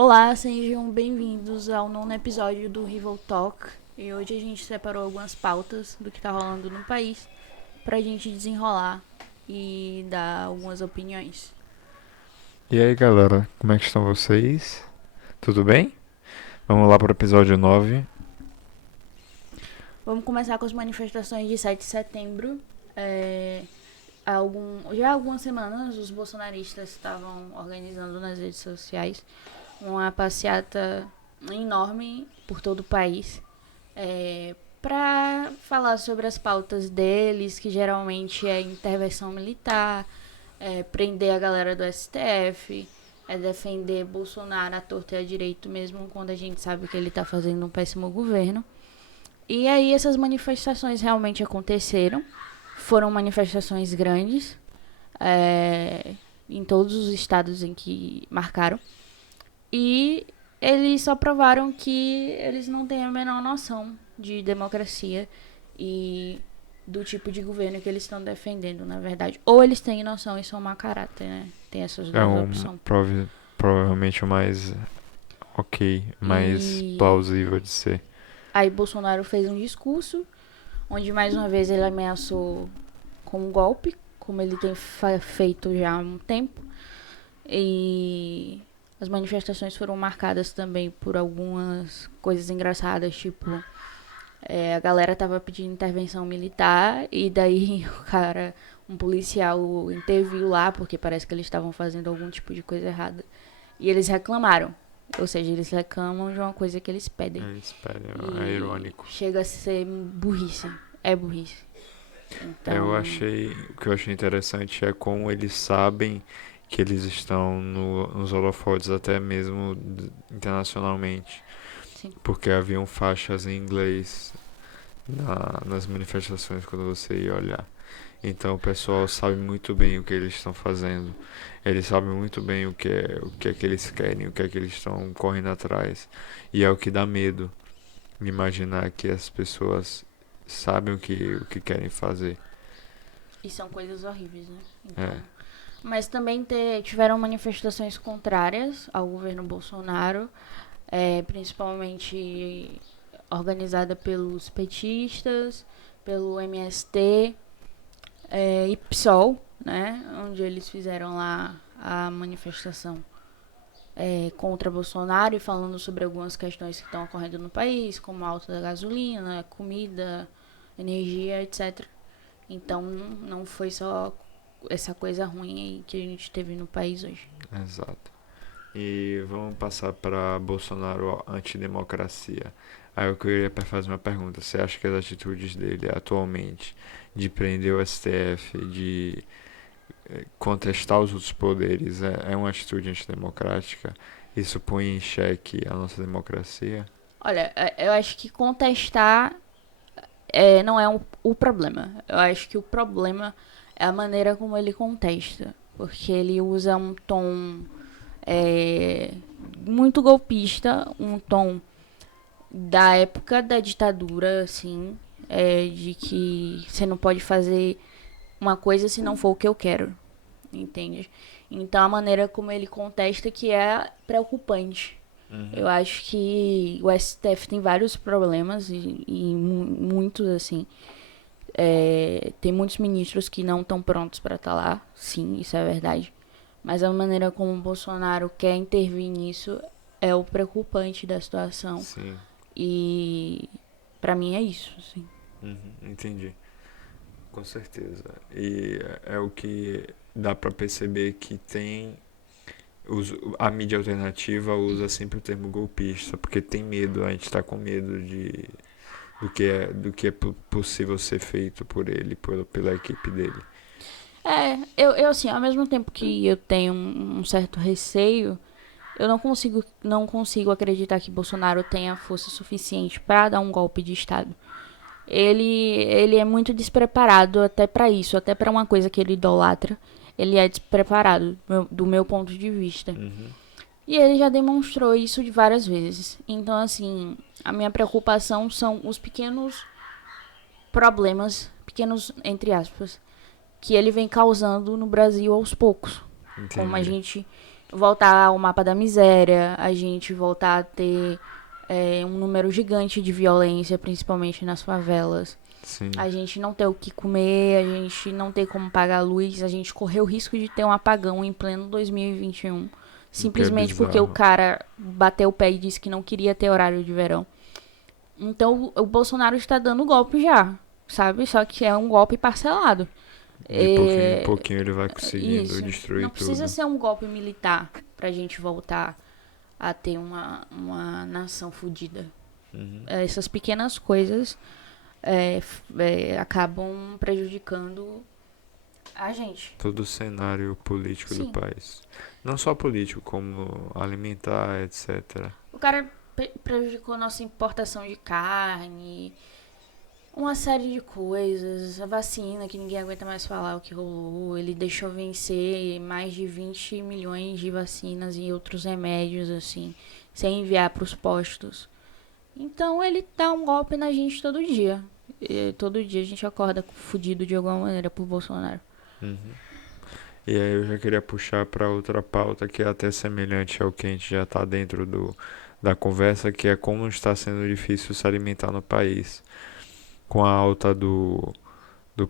Olá, sejam bem-vindos ao nono episódio do Rival Talk. E hoje a gente separou algumas pautas do que tá rolando no país pra gente desenrolar e dar algumas opiniões. E aí galera, como é que estão vocês? Tudo bem? Vamos lá para o episódio 9. Vamos começar com as manifestações de 7 de setembro. Já há algumas semanas os bolsonaristas estavam organizando nas redes sociais uma passeata enorme por todo o país, para falar sobre as pautas deles, que geralmente é intervenção militar, prender a galera do STF, defender Bolsonaro à torta e à direito, mesmo quando a gente sabe que ele está fazendo um péssimo governo. E aí essas manifestações realmente aconteceram, foram manifestações grandes, em todos os estados em que marcaram. E eles só provaram que eles não têm a menor noção de democracia e do tipo de governo que eles estão defendendo, na verdade. Ou eles têm noção e são mau caráter, né? Tem essas É duas um opções. provavelmente o mais ok, mais E plausível de ser. aí Bolsonaro fez um discurso onde mais uma vez ele ameaçou com um golpe, como ele tem feito já há um tempo. E as manifestações foram marcadas também por algumas coisas engraçadas, tipo, a galera tava pedindo intervenção militar e daí um policial interviu lá porque parece que eles estavam fazendo algum tipo de coisa errada. E eles reclamaram. Ou seja, eles reclamam de uma coisa que eles pedem. Espera, é E irônico. chega a ser burrice. É burrice. Eu Então, achei, o que eu achei interessante é como eles sabem que eles estão nos holofotes até mesmo internacionalmente, sim. porque haviam faixas em inglês nas manifestações quando você ia olhar. Então o pessoal sabe muito bem o que eles estão fazendo. Eles sabem muito bem o que é que eles querem, o que é que eles estão correndo atrás. E é o que dá medo, imaginar que as pessoas sabem o que querem fazer. E são coisas horríveis, né? Então. É, Mas também tiveram manifestações contrárias ao governo Bolsonaro, principalmente organizada pelos petistas, pelo MST, e PSOL, né, onde eles fizeram lá a manifestação contra Bolsonaro e falando sobre algumas questões que estão ocorrendo no país, como a alta da gasolina, comida, energia, etc. Então não foi só essa coisa ruim que a gente teve no país hoje. exato. E vamos passar para Bolsonaro antidemocracia. Aí eu queria fazer uma pergunta. Você acha que as atitudes dele atualmente de prender o STF, de contestar os outros poderes, é uma atitude antidemocrática? Isso põe em xeque a nossa democracia? Olha, eu acho que contestar não é o problema. Eu acho que o problema é a maneira como ele contesta. Porque ele usa um tom é, muito golpista, um tom da época da ditadura, assim, de que você não pode fazer uma coisa se não for o que eu quero, entende? Então a maneira como ele contesta que é preocupante. Eu Uhum. acho que o STF tem vários problemas e muitos assim. Tem muitos ministros que não estão prontos para estar lá, sim, isso é verdade. Mas a maneira como o Bolsonaro quer intervir nisso é o preocupante da situação. Sim. E pra mim é isso, assim. Uhum, entendi. Com certeza. E é o que dá pra perceber que a mídia alternativa usa sempre o termo golpista, porque tem medo, a gente tá com medo do que é possível ser feito por ele, pela equipe dele. Eu assim, ao mesmo tempo que eu tenho um certo receio, eu não consigo acreditar que Bolsonaro tenha força suficiente para dar um golpe de Estado. Ele é muito despreparado até para isso, até para uma coisa que ele idolatra. Ele é despreparado, do meu ponto de vista. Uhum. E ele já demonstrou isso de várias vezes. Então, assim, a minha preocupação são os pequenos problemas, pequenos entre aspas, que ele vem causando no Brasil aos poucos. Como a Entendi. gente voltar ao mapa da miséria, a gente voltar a ter um número gigante de violência, principalmente nas favelas. Sim. A gente não ter o que comer, a gente não ter como pagar a luz, a gente correr o risco de ter um apagão em pleno 2021. Simplesmente porque o bizarro. cara bateu o pé e disse que não queria ter horário de verão. Então o Bolsonaro está dando golpe já, sabe? Só que é um golpe parcelado. De pouquinho em É, pouquinho ele vai conseguindo isso. destruir Não precisa tudo. ser um golpe militar pra gente voltar a ter uma nação fodida. Uhum. Essas pequenas coisas acabam prejudicando a gente. Todo o cenário político do Sim. país. Não só político, como alimentar, etc. O cara prejudicou nossa importação de carne, uma série de coisas. A vacina, que ninguém aguenta mais falar o que rolou. Ele deixou vencer mais de 20 milhões de vacinas e outros remédios, assim, sem enviar para os postos. Então ele dá um golpe na gente todo dia. E todo dia a gente acorda fudido de alguma maneira por Bolsonaro. Uhum. E aí eu já queria puxar para outra pauta que é até semelhante ao que a gente já está dentro da conversa, que é como está sendo difícil se alimentar no país. Com a alta do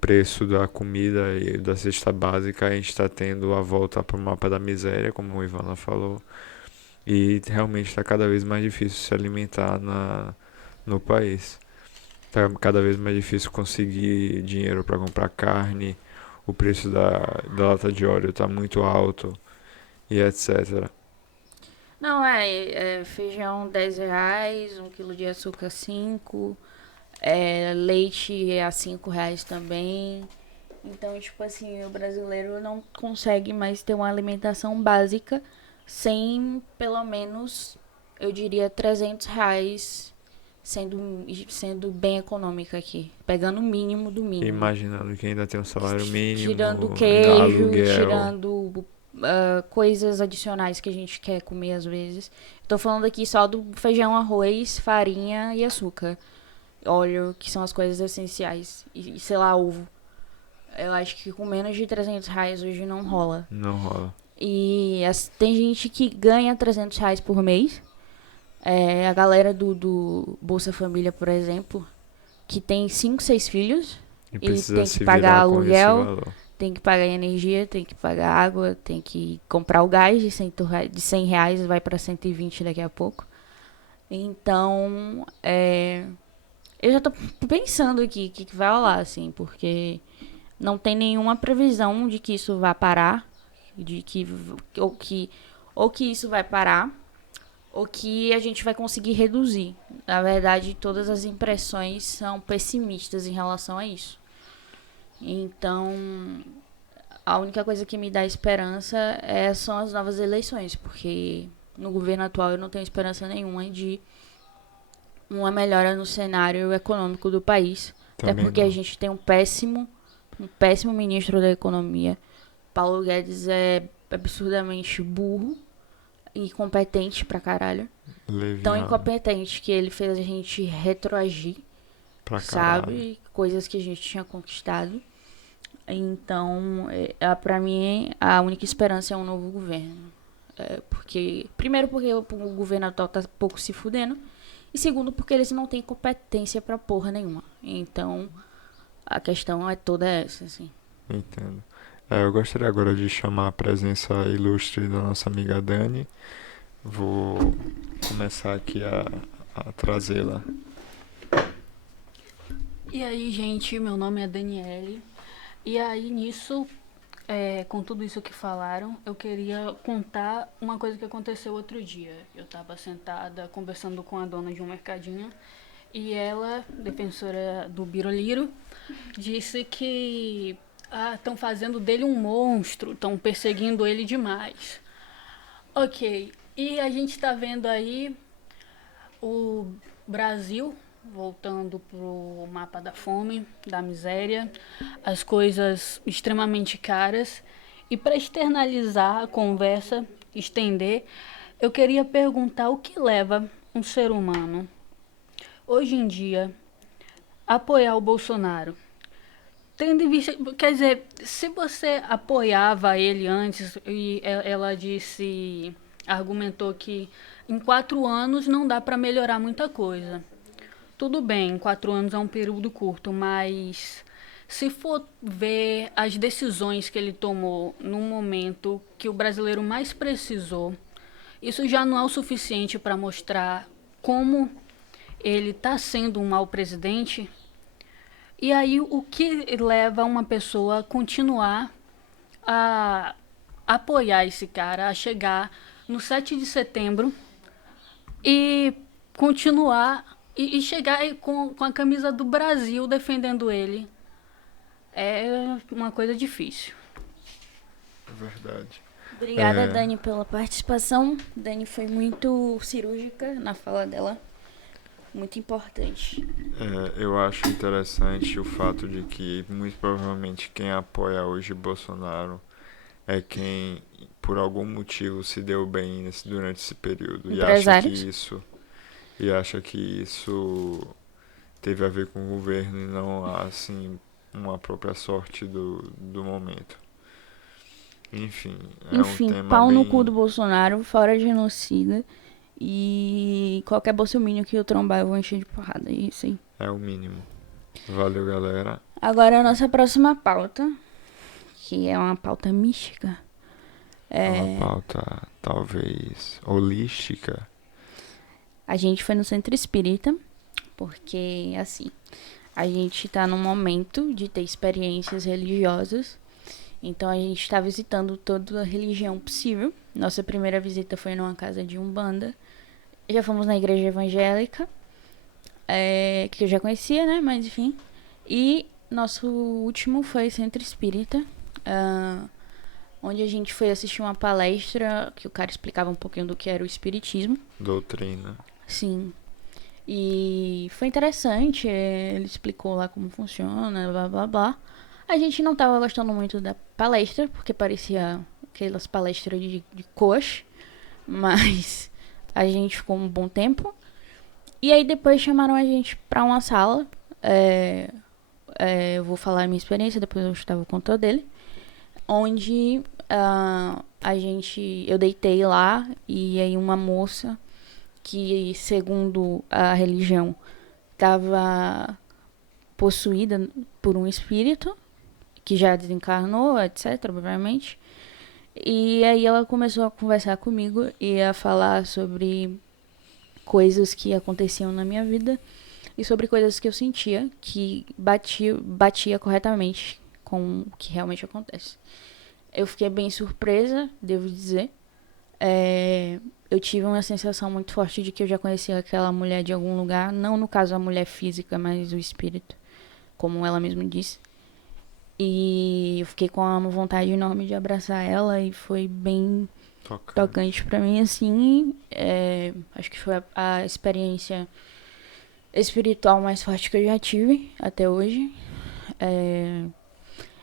preço da comida e da cesta básica, a gente está tendo a volta para o mapa da miséria, como o Ivana falou. E realmente está cada vez mais difícil se alimentar no país. Está cada vez mais difícil conseguir dinheiro para comprar carne. O preço da lata de óleo está muito alto e etc. Não, feijão R$ 10, 1 quilo de açúcar 5, leite é a R$ 5 também. Então, tipo assim, o brasileiro não consegue mais ter uma alimentação básica sem, pelo menos, eu diria, R$ 300 sendo bem econômica aqui. Pegando o mínimo do mínimo. Imaginando que ainda tem um salário Tirando mínimo, ainda queijo, aluguel. tirando coisas adicionais que a gente quer comer às vezes. Tô falando aqui só do feijão, arroz, farinha e açúcar. Óleo, que são as coisas essenciais. E sei lá, ovo. Eu acho que com menos de R$ 300 hoje não rola. Não rola. E tem gente que ganha R$ 300 por mês. A galera do Bolsa Família, por exemplo, que tem 5, 6 filhos. E E precisa tem que se pagar virar com esse aluguel, valor. tem que pagar energia, tem que pagar água, tem que comprar o gás de R$ 100, vai para 120 daqui a pouco. Então, eu já tô pensando aqui o que vai rolar, assim, porque não tem nenhuma previsão de que isso vai parar, de que ou que isso vai parar, ou que a gente vai conseguir reduzir. Na verdade, todas as impressões são pessimistas em relação a isso. Então, a única coisa que me dá esperança são as novas eleições, porque no governo atual eu não tenho esperança nenhuma de uma melhora no cenário econômico do país. Até Também porque não. a gente tem um péssimo ministro da economia. Paulo Guedes é absurdamente burro e incompetente pra caralho. Tão Leviano. incompetente que ele fez a gente retroagir, Pra caralho. sabe? Coisas que a gente tinha conquistado. Então, pra mim, a única esperança é um novo governo. Primeiro porque o governo atual tá pouco se fudendo. E segundo porque eles não têm competência pra porra nenhuma. Então, a questão é toda essa, assim. Entendo. Eu gostaria agora de chamar a presença ilustre da nossa amiga Dani. Vou começar aqui a trazê-la. E aí, gente, meu nome é Daniele. E aí, nisso, com tudo isso que falaram, eu queria contar uma coisa que aconteceu outro dia. Eu tava sentada conversando com a dona de um mercadinho e ela, defensora do Biroliro, disse que estão fazendo dele um monstro, estão perseguindo ele demais. Ok, e a gente tá vendo aí o Brasil voltando pro mapa da fome, da miséria, as coisas extremamente caras. E para externalizar a conversa, estender, eu queria perguntar o que leva um ser humano, hoje em dia, a apoiar o Bolsonaro. tendo em vista, quer dizer, se você apoiava ele antes e ela disse, argumentou que em 4 anos não dá para melhorar muita coisa. Tudo bem, 4 anos é um período curto, mas se for ver as decisões que ele tomou no momento que o brasileiro mais precisou, isso já não é o suficiente para mostrar como ele está sendo um mau presidente. E aí, o que leva uma pessoa a continuar a apoiar esse cara, a chegar no 7 de setembro e continuar e chegar com a camisa do Brasil defendendo ele? É uma coisa difícil. É verdade. Obrigada, Dani, pela participação. Dani foi muito cirúrgica na fala dela. Muito importante. Eu acho interessante o fato de que, muito provavelmente, quem apoia hoje Bolsonaro é quem, por algum motivo, se deu bem durante esse período. Empresários? E acha que isso teve a ver com o governo e não, assim, uma própria sorte do momento. Enfim, é um tema pau no bem... cu do Bolsonaro, fora genocida. E qualquer bolsominion que eu trombar eu vou encher de porrada. É isso aí. É o mínimo. Valeu, galera. Agora a nossa próxima pauta, que é uma pauta mística. É uma pauta, talvez, holística. A gente foi no centro espírita, porque, assim, a gente tá num momento de ter experiências religiosas. Então a gente tá visitando toda a religião possível. Nossa primeira visita foi numa casa de Umbanda. Já fomos na igreja evangélica, que eu já conhecia, né? Mas enfim. E nosso último foi centro espírita, onde a gente foi assistir uma palestra que o cara explicava um pouquinho do que era o espiritismo. Doutrina. Sim. E foi interessante, ele explicou lá como funciona, blá blá blá. A gente não tava gostando muito da palestra, porque parecia aquelas palestras de coach, mas a gente ficou um bom tempo. E aí depois chamaram a gente pra uma sala, eu vou falar a minha experiência, depois o Gustavo contou dele, onde eu deitei lá e aí uma moça que, segundo a religião, estava possuída por um espírito que já desencarnou, etc, obviamente. E aí ela começou a conversar comigo e a falar sobre coisas que aconteciam na minha vida e sobre coisas que eu sentia que batia corretamente com o que realmente acontece. Eu fiquei bem surpresa, devo dizer. Eu tive uma sensação muito forte de que eu já conhecia aquela mulher de algum lugar, não no caso a mulher física, mas o espírito, como ela mesma disse. E eu fiquei com uma vontade enorme de abraçar ela e foi bem tocante pra mim, assim. Acho que foi a experiência espiritual mais forte que eu já tive até hoje.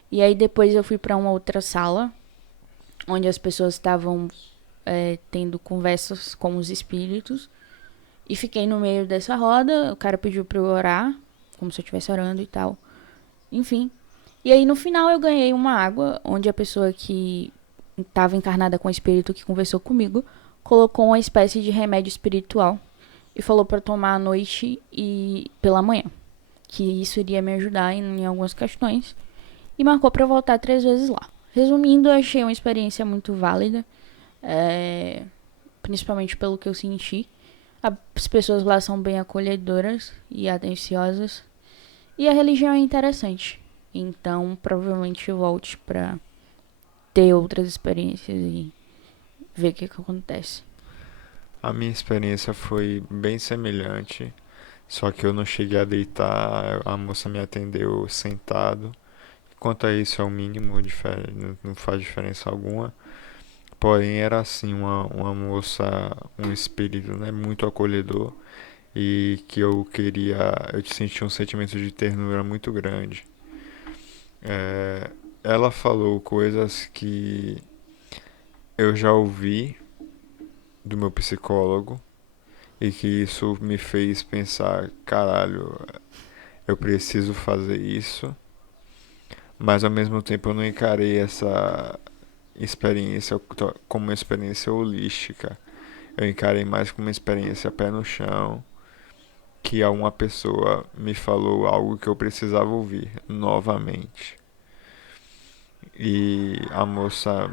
E aí depois eu fui pra uma outra sala, onde as pessoas estavam tendo conversas com os espíritos. E fiquei no meio dessa roda, o cara pediu pra eu orar, como se eu estivesse orando e tal. Enfim. E aí no final eu ganhei uma água, onde a pessoa que estava encarnada com o espírito que conversou comigo colocou uma espécie de remédio espiritual e falou para tomar à noite e pela manhã, que isso iria me ajudar em algumas questões, e marcou para eu voltar 3 vezes lá. Resumindo, eu achei uma experiência muito válida, principalmente pelo que eu senti. As pessoas lá são bem acolhedoras e atenciosas, e a religião é interessante. Então, provavelmente eu volte pra ter outras experiências e ver o que acontece. A minha experiência foi bem semelhante, só que eu não cheguei a deitar, a moça me atendeu sentado. Quanto a isso é o mínimo, não faz diferença alguma. Porém, era assim, uma moça, um espírito, né, muito acolhedor, e que eu senti um sentimento de ternura muito grande. Ela falou coisas que eu já ouvi do meu psicólogo e que isso me fez pensar, caralho, eu preciso fazer isso. Mas ao mesmo tempo eu não encarei essa experiência como uma experiência holística. Eu encarei mais como uma experiência pé no chão, que uma pessoa me falou algo que eu precisava ouvir novamente. E a moça,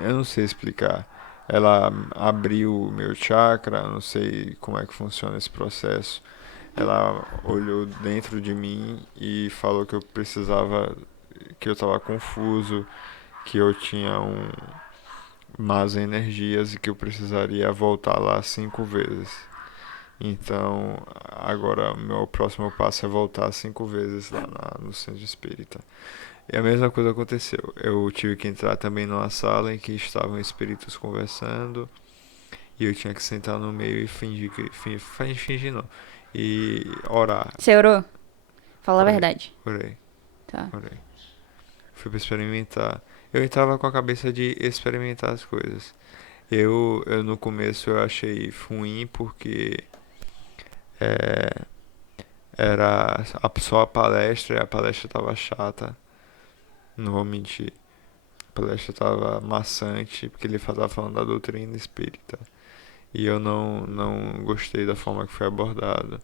eu não sei explicar, ela abriu o meu chakra, eu não sei como é que funciona esse processo. Ela olhou dentro de mim e falou que eu precisava, que eu estava confuso, que eu tinha más energias e que eu precisaria voltar lá 5 vezes. Então, agora o meu próximo passo é voltar 5 vezes lá no centro espírita. E a mesma coisa aconteceu. Eu tive que entrar também numa sala em que estavam espíritos conversando e eu tinha que sentar no meio e fingir não. E orar. Você orou? Fala a Orei, verdade. orei, Tá. orei. Fui pra experimentar. Eu entrava com a cabeça de experimentar as coisas. Eu no começo eu achei ruim porque é, era só a palestra e a palestra tava chata. Não vou mentir. A palestra tava maçante porque ele tava falando da doutrina espírita. E eu não gostei da forma que foi abordado.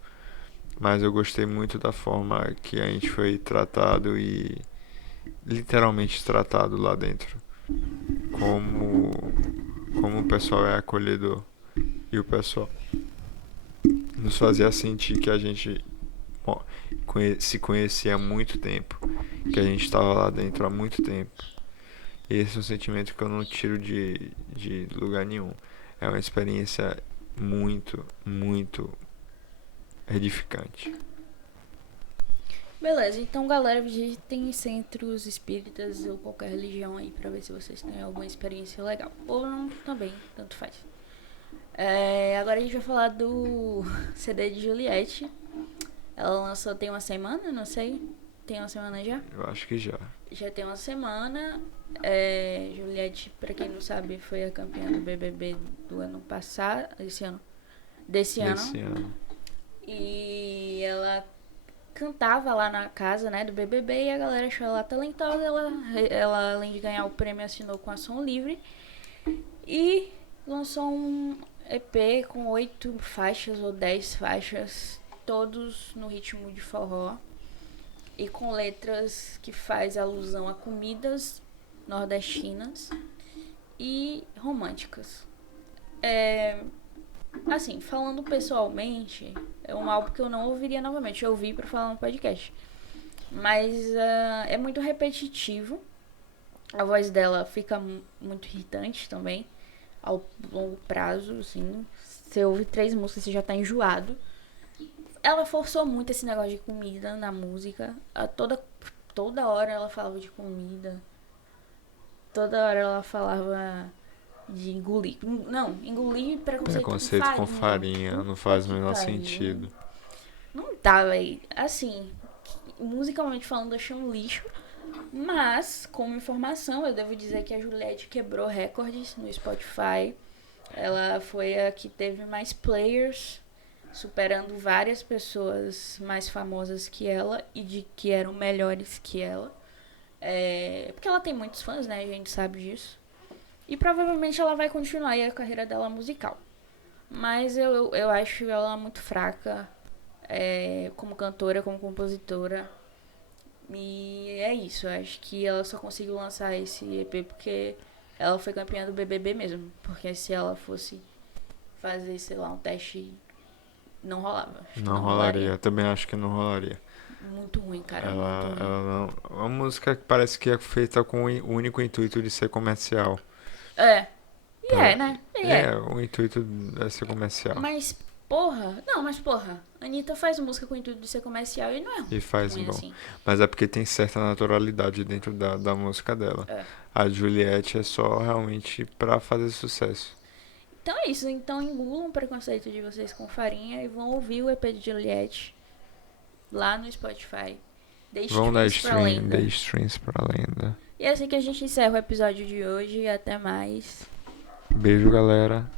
Mas eu gostei muito da forma que a gente foi tratado e literalmente tratado lá dentro. Como, como o pessoal é acolhedor. E o pessoal nos fazia sentir que a gente se conhecia há muito tempo. Que a gente estava lá dentro há muito tempo. E esse é um sentimento que eu não tiro de lugar nenhum. É uma experiência muito, muito edificante. Beleza, então galera, visitem centros espíritas ou qualquer religião aí pra ver se vocês têm alguma experiência legal. Ou não também, tanto faz. Agora a gente vai falar do CD de Juliette. Ela lançou tem uma semana, não sei. Tem uma semana já? Eu acho que já. Já tem uma semana. Juliette, pra quem não sabe, foi a campeã do BBB do ano passado. Desse ano. Desse ano. E ela cantava lá na casa, né, do BBB, e a galera achou ela talentosa. Ela, além de ganhar o prêmio, assinou com a Som Livre e lançou um EP com 8 faixas ou 10 faixas, todos no ritmo de forró e com letras que faz alusão a comidas nordestinas e românticas. Assim, falando pessoalmente, é um álbum que eu não ouviria novamente. Eu ouvi pra falar no podcast. Mas é muito repetitivo. A voz dela fica muito irritante também. Ao longo prazo, assim. Você ouve 3 músicas, você já tá enjoado. Ela forçou muito esse negócio de comida na música. Toda hora ela falava de comida. Toda hora ela falava de engolir. Não, engolir Preconceito com farinha não faz o menor sentido. Não tá, véi. Assim, musicalmente falando, eu achei um lixo. Mas, como informação, eu devo dizer que a Juliette quebrou recordes no Spotify. Ela foi a que teve mais players, superando várias pessoas mais famosas que ela e de que eram melhores que ela. Porque ela tem muitos fãs, né? A gente sabe disso. E provavelmente ela vai continuar aí a carreira dela musical. Mas eu acho ela muito fraca como cantora, como compositora. E é isso. Eu acho que ela só conseguiu lançar esse EP porque ela foi campeã do BBB mesmo. Porque se ela fosse fazer, sei lá, um teste, não rolava. Não rolaria. Eu também acho que não rolaria. Muito ruim, cara. Ela muito ruim. não. Uma música que parece que é feita com o único intuito de ser comercial. Né? O intuito é ser comercial. Mas, porra, a Anitta faz música com o intuito de ser comercial e não é ruim. E faz ruim bom. assim. Mas é porque tem certa naturalidade dentro da música dela. A Juliette é só realmente pra fazer sucesso. Então é isso. Então engulam o preconceito de vocês com farinha e vão ouvir o EP de Juliette lá no Spotify. Vão dar streams pra lenda. E é assim que a gente encerra o episódio de hoje. Até mais. Beijo, galera.